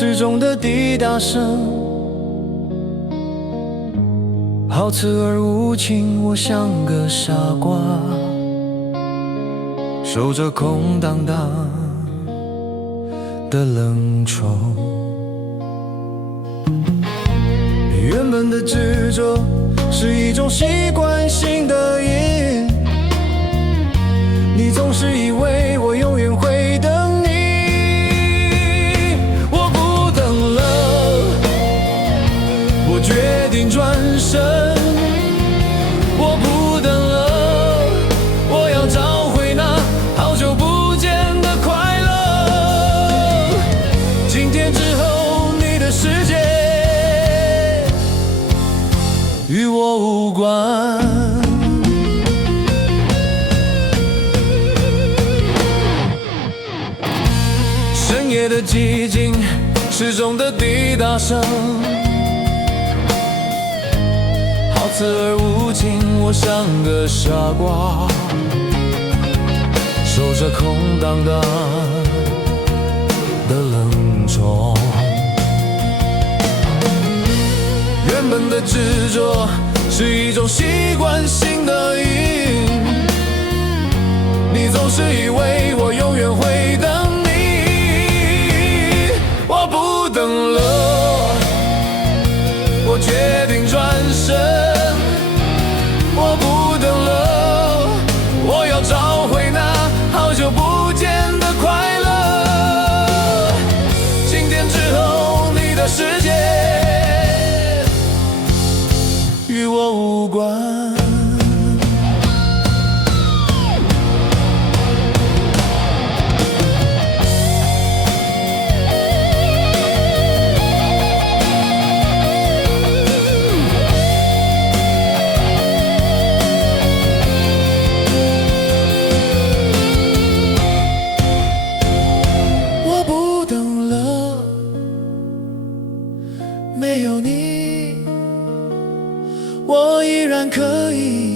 时钟的滴答声，好刺而无情，我像个傻瓜，守着空荡荡的冷窗。原本的执着是一种习惯性的瘾，你总是以为我永远会等你，我不等了，我决定转身，我不等了，我要找回那好久不见的快乐。今天之后你的世界与我无关。深夜的寂静，时钟的滴答声，好刺而无情，我像个傻瓜，守着空荡荡的冷窗。原本的执着是一种习惯性的瘾，你总是以为我永远会等你，我不等了，我决定转身，我不等了，我要找回那好久不见的快乐。今天之后你的世界与我无关。我不等了，没有你我依然可以